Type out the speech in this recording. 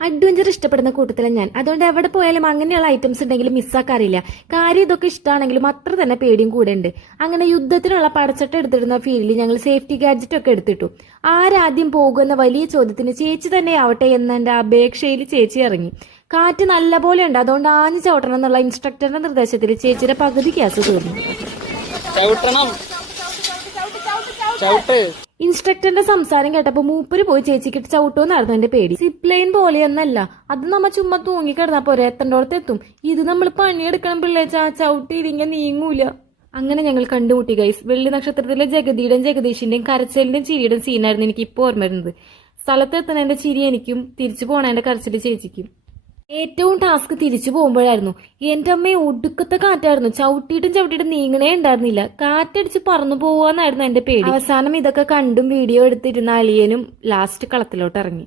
Adventure ഇഷ്ടപ്പെടുന്ന കൂട്ടത്തിലാണ് ഞാൻ. അതുകൊണ്ട് എവിടെ പോയാലും അങ്ങനെയുള്ള ഐറ്റംസ് ഉണ്ടെങ്കിലും മിസ്സാക്കാറില്ല. കാര്യം ഇതൊക്കെ ഇഷ്ടമാണെങ്കിലും അത്ര തന്നെ പേടിയും കൂടെ ഉണ്ട്. അങ്ങനെ യുദ്ധത്തിനുള്ള പടച്ചട്ട എടുത്തിടുന്ന ഫീൽഡിൽ ഞങ്ങൾ സേഫ്റ്റി ഗാഡ്ജറ്റ് ഒക്കെ എടുത്തിട്ടു. ആരാദ്യം പോകുന്ന വലിയ ചോദ്യത്തിന് ചേച്ചി തന്നെ ആവട്ടെ എന്ന എന്റെ അപേക്ഷയിൽ ചേച്ചി ഇറങ്ങി. കാറ്റ് നല്ല പോലെ ഉണ്ട്, അതുകൊണ്ട് ആഞ്ഞു ചവിട്ടണം എന്നുള്ള ഇൻസ്ട്രക്ടറുടെ നിർദ്ദേശത്തിൽ ചേച്ചിയുടെ പകുതി ഗ്യാസ് തീർന്നു. ഇൻസ്ട്രക്ടറിന്റെ സംസാരം കേട്ടപ്പോ മൂപ്പര് പോയി ചേച്ചിക്ക് ചവിട്ടോന്നായിരുന്നു എന്റെ പേടി. സിപ്പ് ലൈൻ പോലെയൊന്നല്ല, അത് നമ്മ ചുമ്മാ തൂങ്ങിക്കിടന്നാ പോരെ, എത്തേണ്ടോടത്ത് എത്തും. ഇത് നമ്മൾ പണിയെടുക്കണം പിള്ളേച്ചാ, ചവിട്ടി ഇരിങ്ങ നീങ്ങൂല. അങ്ങനെ ഞങ്ങൾ കണ്ടുമുട്ടി ഗൈസ്. വെള്ളി നക്ഷത്രത്തിലെ ജഗതിയുടെയും ജഗദീഷിന്റെയും കരച്ചിലിന്റെയും ചിരിയുടെയും സീനായിരുന്നു എനിക്ക് ഇപ്പൊ ഓർമ്മ വരുന്നത്. സ്ഥലത്തെത്തുന്നതിന്റെ ചിരി എനിക്കും തിരിച്ചു പോണതിന്റെ കരച്ചില് ചേച്ചിക്കും. ഏറ്റവും ടാസ്ക് തിരിച്ചു പോകുമ്പോഴായിരുന്നു. എന്റെ അമ്മയെ ഒടുക്കത്തെ കാറ്റായിരുന്നു. ചവിട്ടിയിട്ടും നീങ്ങണേ ഉണ്ടായിരുന്നില്ല. കാറ്റടിച്ച് പറന്നു പോവാന്നായിരുന്നു എന്റെ പേടി. അവസാനം ഇതൊക്കെ കണ്ടും വീഡിയോ എടുത്തിരുന്ന അളിയനും ലാസ്റ്റ് കളത്തിലോട്ട് ഇറങ്ങി.